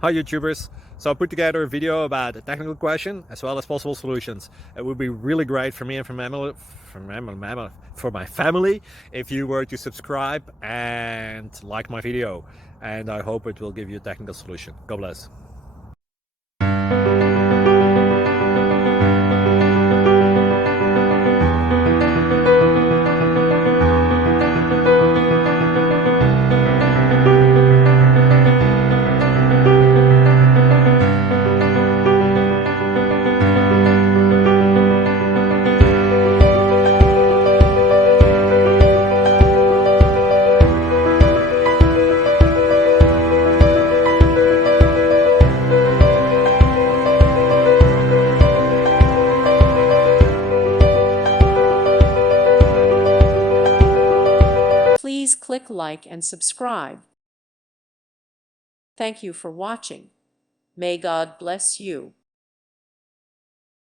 Hi YouTubers! So I put together a video about a technical question as well as possible solutions. It would be really great for me and for my family if you were to subscribe and like my video, and I hope it will give you a technical solution. God bless. Please click like and subscribe. Thank you for watching. May God bless you.